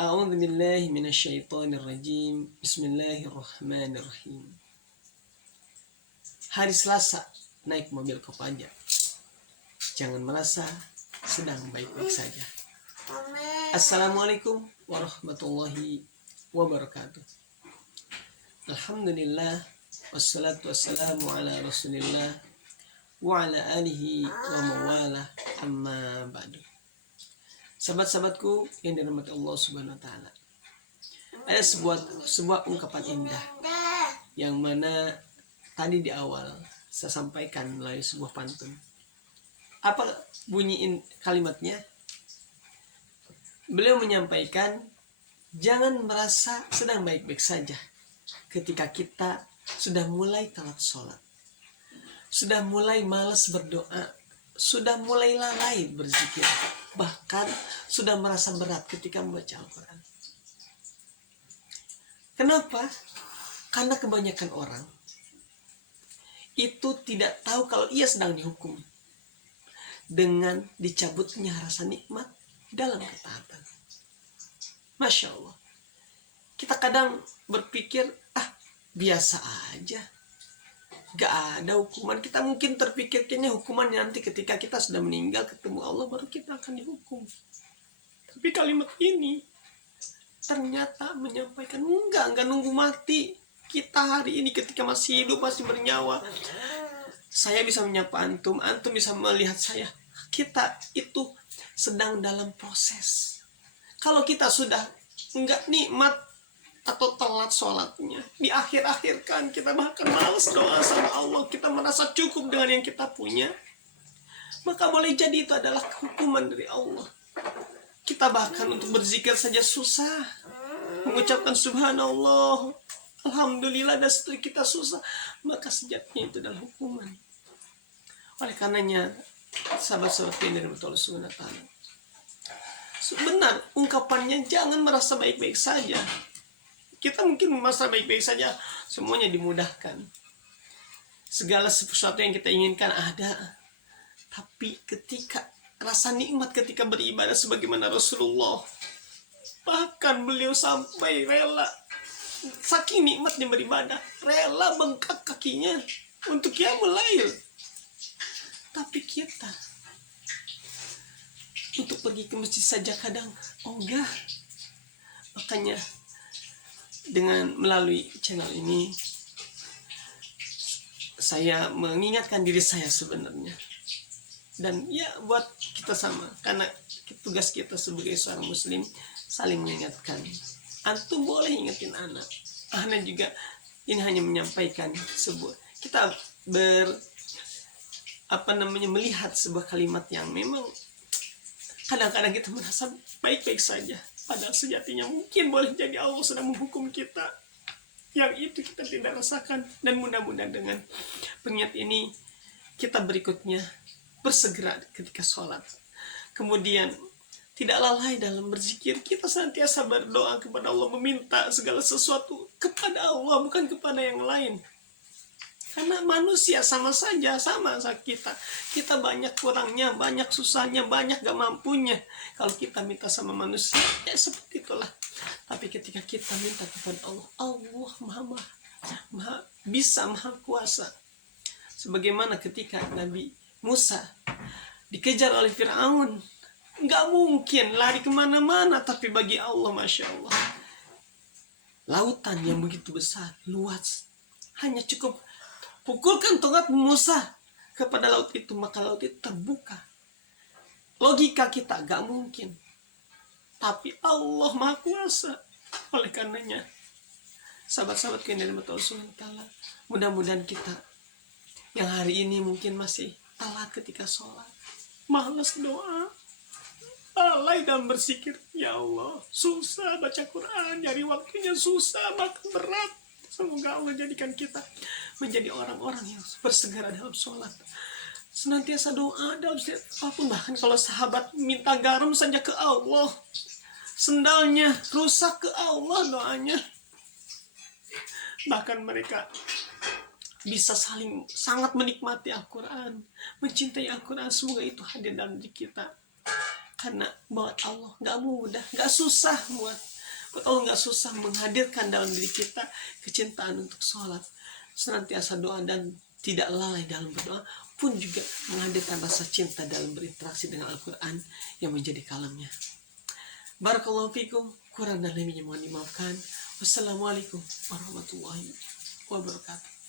A'udzu billahi minasyaitonir rajim. Bismillahirrahmanirrahim. Hari Selasa naik mobil Kopaja. Jangan merasa sedang baik-baik saja. Assalamualaikum warahmatullahi wabarakatuh. Alhamdulillah wassalatu wassalamu ala Rasulillah wa ala alihi wa mawalah, amma ba'du. Sahabat-sahabatku yang dirahmati Allah Subhanahu wa taala. Ada sebuah ungkapan indah yang mana tadi di awal saya sampaikan melalui sebuah pantun. Apa bunyi kalimatnya? Beliau menyampaikan, jangan merasa sedang baik-baik saja ketika kita sudah mulai telat sholat, sudah mulai malas berdoa, sudah mulai lalai berzikir, bahkan sudah merasa berat ketika membaca Al-Quran. Kenapa? Karena kebanyakan orang itu tidak tahu kalau ia sedang dihukum dengan dicabutnya rasa nikmat dalam ketaatan. Masya Allah. Kita kadang berpikir, biasa aja, gak ada hukuman. Kita mungkin terpikir kayaknya hukuman nanti ketika kita sudah meninggal ketemu Allah baru kita akan dihukum. Tapi kalimat ini ternyata menyampaikan enggak nunggu mati. Kita hari ini ketika masih hidup, masih bernyawa, saya bisa menyapa antum, antum bisa melihat saya. Kita itu sedang dalam proses. Kalau kita sudah enggak nikmat atau telat sholatnya, di akhir-akhirkan kita bahkan malas doa sama Allah, kita merasa cukup dengan yang kita punya, maka boleh jadi itu adalah hukuman dari Allah. Kita bahkan untuk berzikir saja susah, mengucapkan subhanallah, alhamdulillah, dan setelah kita susah, maka sejatinya itu adalah hukuman. Oleh karenanya, sahabat-sahabat yang dari Allah Subhanahu wa taala, benar ungkapannya, jangan merasa baik-baik saja. Kita mungkin merasa baik-baik saja, semuanya dimudahkan, segala sesuatu yang kita inginkan ada. Tapi ketika rasa nikmat ketika beribadah sebagaimana Rasulullah, bahkan beliau sampai rela, saking nikmatnya beribadah, rela bengkak kakinya untuk qiyamul lail. Tapi kita untuk pergi ke masjid saja kadang ogah. Makanya dengan melalui channel ini saya mengingatkan diri saya sebenarnya, dan ya buat kita sama, karena tugas kita sebagai seorang muslim saling mengingatkan. Antum boleh ingetin anak juga. Ini hanya menyampaikan sebuah, kita melihat sebuah kalimat yang memang kadang-kadang kita merasa baik-baik saja, padahal sejatinya mungkin boleh jadi Allah sedang menghukum kita yang itu kita tidak rasakan. Dan mudah-mudahan dengan pengingat ini kita berikutnya bersegera ketika sholat, kemudian tidak lalai dalam berzikir. Kita senantiasa berdoa kepada Allah, meminta segala sesuatu kepada Allah, bukan kepada yang lain. Karena manusia sama saja, sama kita. Kita banyak kurangnya, banyak susahnya, banyak gak mampunya. Kalau kita minta sama manusia, ya seperti itulah. Tapi ketika kita minta kepada Allah, Allah maha bisa, maha kuasa. Sebagaimana ketika Nabi Musa dikejar oleh Fir'aun, gak mungkin lari kemana-mana. Tapi bagi Allah, Masya Allah, lautan yang begitu besar, luas, hanya cukup pukulkan tongkat Musa kepada laut itu, maka laut itu terbuka. Logika kita gak mungkin, tapi Allah maha kuasa. Oleh karenanya, sahabat-sahabat yang dari Allah Subhanahu wa taala, mudah-mudahan kita yang hari ini mungkin masih telat ketika sholat, malas doa, lalai dalam berzikir, ya Allah, susah baca Quran, nyari waktunya susah, bahkan berat. Semoga Allah jadikan kita menjadi orang-orang yang bersegera dalam sholat, senantiasa doa dalam setiap apapun. Bahkan kalau sahabat minta garam saja ke Allah, sendalnya rusak, ke Allah doanya. Bahkan mereka bisa saling sangat menikmati Al-Quran, mencintai Al-Quran. Semoga itu hadir dalam diri kita. Karena buat Allah nggak mudah, nggak susah buat Allah nggak susah menghadirkan dalam diri kita kecintaan untuk sholat, senantiasa doa dan tidak lalai dalam berdoa, pun juga menghadirkan rasa cinta dalam berinteraksi dengan Al-Quran yang menjadi kalamnya. Barakallahu fikum, kurang dan lebihnya mohon dimaafkan. Wassalamualaikum warahmatullahi wabarakatuh.